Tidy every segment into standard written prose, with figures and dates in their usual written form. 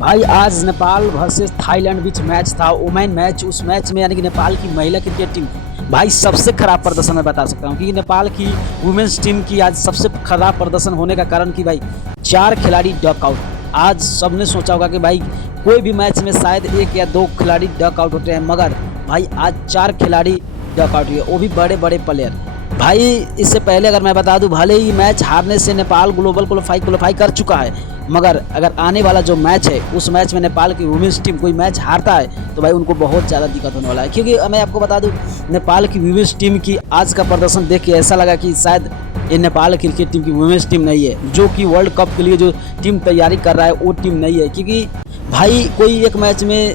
भाई आज Nepal versus Thailand बीच match था, वुमेन मैच। उस मैच में यानी कि नेपाल की महिला क्रिकेट टीम भाई सबसे खराब प्रदर्शन मैं बता सकता हूँ, क्योंकि नेपाल की वुमेन्स टीम की आज सबसे खराब प्रदर्शन होने का कारण कि भाई 4 खिलाड़ी डक आउट। आज सबने सोचा होगा कि भाई कोई भी मैच में शायद 1 या 2 खिलाड़ी डक आउट होते हैं, मगर भाई आज 4 खिलाड़ी डक आउट हुए, वो भी बड़े बड़े प्लेयर। भाई इससे पहले अगर मैं बता दूं, भले ही मैच हारने से नेपाल ग्लोबल क्वालिफाई कर चुका है, मगर अगर आने वाला जो मैच है उस मैच में नेपाल की वुमेन्स टीम कोई मैच हारता है तो भाई उनको बहुत ज़्यादा दिक्कत होने वाला है। क्योंकि मैं आपको बता दूं, नेपाल की वुमेन्स टीम की आज का प्रदर्शन देख के ऐसा लगा कि शायद ये नेपाल क्रिकेट टीम की वुमेन्स टीम नहीं है, जो कि वर्ल्ड कप के लिए जो टीम तैयारी कर रहा है वो टीम नहीं है। क्योंकि भाई कोई एक मैच में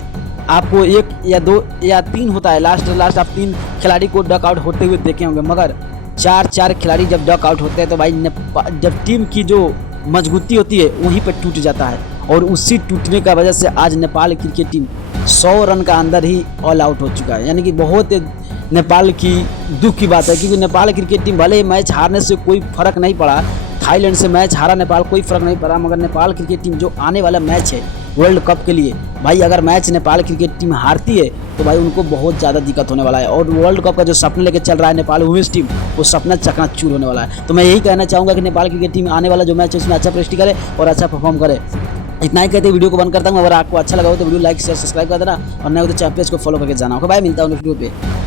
आपको 1 या 2 या 3 होता है, लास्ट आप 3 खिलाड़ी को डक आउट होते हुए देखे होंगे, मगर 4 खिलाड़ी जब डक आउट होते हैं तो भाई जब टीम की जो मजबूती होती है वहीं पर टूट जाता है। और उसी टूटने का वजह से आज नेपाल क्रिकेट टीम 100 रन का अंदर ही ऑल आउट हो चुका है। यानी कि बहुत नेपाल की दुख की बात है, क्योंकि नेपाल क्रिकेट टीम भले ही मैच हारने से कोई फर्क नहीं पड़ा, थाईलैंड से मैच हारा नेपाल, कोई फर्क नहीं पड़ा, मगर नेपाल क्रिकेट टीम जो आने वाला मैच है वर्ल्ड कप के लिए, भाई अगर मैच नेपाल क्रिकेट टीम हारती है तो भाई उनको बहुत ज़्यादा दिक्कत होने वाला है। और वर्ल्ड कप का जो सपना लेके चल रहा है नेपाल वुमेन्स टीम, वो सपना चकनाचूर होने वाला है। तो मैं यही कहना चाहूँगा कि नेपाल क्रिकेट टीम आने वाला जो मैच है उसमें अच्छा प्रस्टी करे और अच्छा परफॉर्म करे। इतना ही कहते वीडियो को बंद करता हूँ। अगर आपको अच्छा लगा हो तो वीडियो लाइक शेयर सब्सक्राइब कर देना, और नए हो तो चैनल को फॉलो करके जाना। ओके भाई, मिलता हूँ नेक्स्ट वीडियो पे।